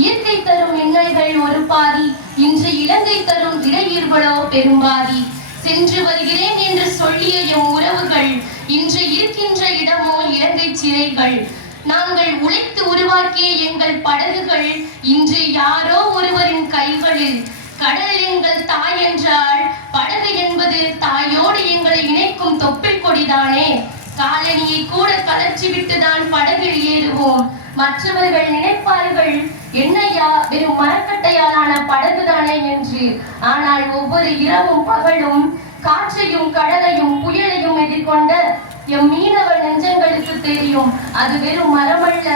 இயற்கை தரும் இன்னல்கள் ஒரு பாதி, இன்று இலங்கை தரும் இடையூறுகளோ பெரும்பாதி. சென்று வருகிறேன் என்று சொல்லிய எம் உறவுகள் இன்று இருக்கின்ற இடமோ இலங்கை சிறைகள். நாங்கள் உழைத்து உருவாக்கிய எங்கள் படகுகள் இன்று யாரோ ஒருவரின் கைகளில். கடல் எங்கள் தாய் என்றால் படகு என்பது தாயோடு எங்களை இணைக்கும் தொப்பில் கொடிதானே. காலனியை கூட கலர்ச்சி விட்டுதான் படகில் ஏறுவோம். மற்றவர்கள் நினைப்பார்கள், என்னையா வெறும் மரக்கட்டையாலான படகுதானே என்று. ஆனால் ஒவ்வொரு இரவும் பகலும் காற்றையும் கடலையும் புயலையும் எதிர்கொண்ட எம் மீனவ நெஞ்சங்களுக்கு தெரியும், அது வெறும் மரமல்ல,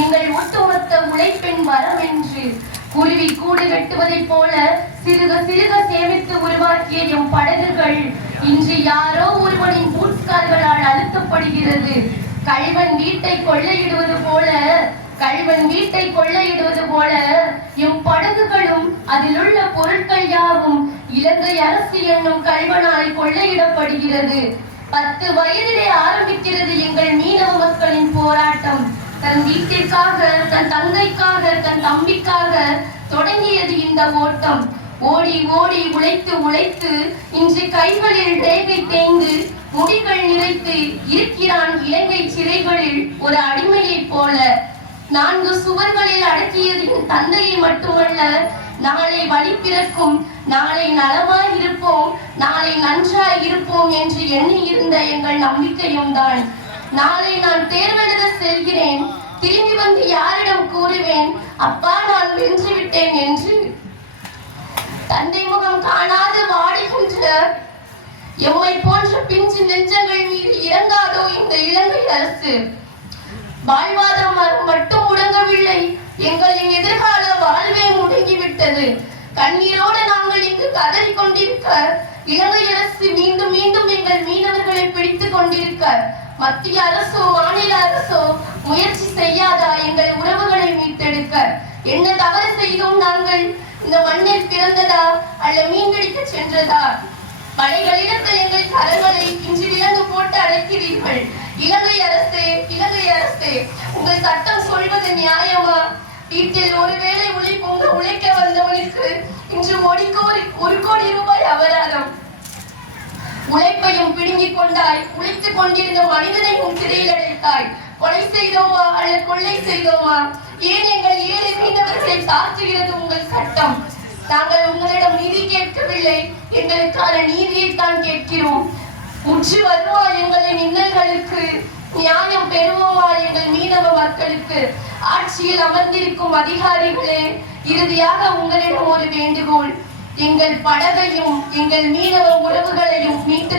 எங்கள் ஒட்டுமொத்த உழைப்பின் வரம் என்று. குருவி கூடு வெட்டுவதைப் போல சிறுக சிறுக சேமித்து உருவாக்கிய எம் படகுகள் இன்று யாரோ ஒருவனின் பூட்கால்களால் அழுத்தப்படுகிறது. கள்வன் வீட்டை கொள்ளையிடுவது போல எம் படகுகளும் அதில் உள்ள பொருட்கள் யாவும் இலங்கை அரசு என்னும் கள்வனால் கொள்ளையிடப்படுகிறது. 10 வயதிலே ஆரம்பிக்கிறது எங்கள் மீனவ மக்களின் போராட்டம். தன் வீட்டிற்காக, தன் தங்கைக்காக, தன் தம்பிக்காக தொடங்கியது இந்த ஓட்டம். ஓடி ஓடி உழைத்து இன்று கைகளில் ரேகை தேய்ந்து முடிகள் நிறைத்து இருக்கிறான் இலங்கை சிறைகளில் ஒரு அடிமையைப் போல. 4 சுவர்களில் அடக்கியது என் தந்தையை மட்டுமல்ல, நாளை வழி பிறக்கும், நாளை நலமாய் இருப்போம், நாளை நன்றாய் இருப்போம் என்று எண்ணி இருந்த எங்கள் நம்பிக்கையும் தான். நாளை நான் தேர்வெழுத செல்கிறேன், திரும்பி வந்து யாரிடம் கூறுவேன், அப்பா நான் வென்று விட்டேன் என்று. தந்தை முகம் காணாது வாடுகின்ற எம்மை போன்ற பிஞ்சு நெஞ்சங்கள் மீது இறங்காதோ இந்த இலங்கை அரசு? வாழ்வாதாரம் மட்டும் முடங்கவில்லை, எங்களின் எதிர்கால வாழ்வே முடங்கிவிட்டது. கண்ணீரோடு நாங்கள் இங்கு கதறி கொண்டிருக்க இலங்கை அரசு மீண்டும் மீண்டும் எங்கள் மீனவர்களை பிடித்துக் கொண்டிருக்க மத்திய அரசோ மாநில அரசோ முயற்சி செய்யாதா எங்கள் உறவுகளை மீட்டெடுக்க? என்ன தவறு செய்தோம் நாங்கள்? இந்த மண்ணில் பிறந்ததா அல்ல மீன் பிடிக்க சென்றதா? படைகளிடத்த எங்கள் கரங்களை இன்று விலங்கு போட்டு அழைக்கிறீர்கள். இலங்கை அரசே, உங்கள் சட்டம் சொல்வது நியாயமா? வீட்டில் ஒருவேளை உழைக்க வந்தவனுக்கு இன்று 1 கோடி ரூபாய் அபராதம். உழைப்பையும் பிடுங்கிக் கொண்டாய், உழைத்துக் கொண்டிருந்த மனிதனையும் சிறையில் அடைத்தாய். கொலை செய்தோமா அல்ல கொள்ளை செய்தோமா? ஏன் எங்கள் ஏழை மீனவர்களை தாக்குகிறது உங்கள் சட்டம்? நாங்கள் உங்களிடம் நீதி கேட்கவில்லை, எங்களுக்கான நீதியைத்தான் கேட்கிறோம். முற்று வருமா எங்களின் இன்னல்களுக்கு? நியாயம் பெறுவோமா எங்கள் மீனவ மக்களுக்கு? ஆட்சியில் அமர்ந்திருக்கும் அதிகாரிகளே, இறுதியாக உங்களிடம் ஒரு வேண்டுகோள். எங்கள் படகையும் எங்கள் மீனவ உறவுகளையும் மீட்டு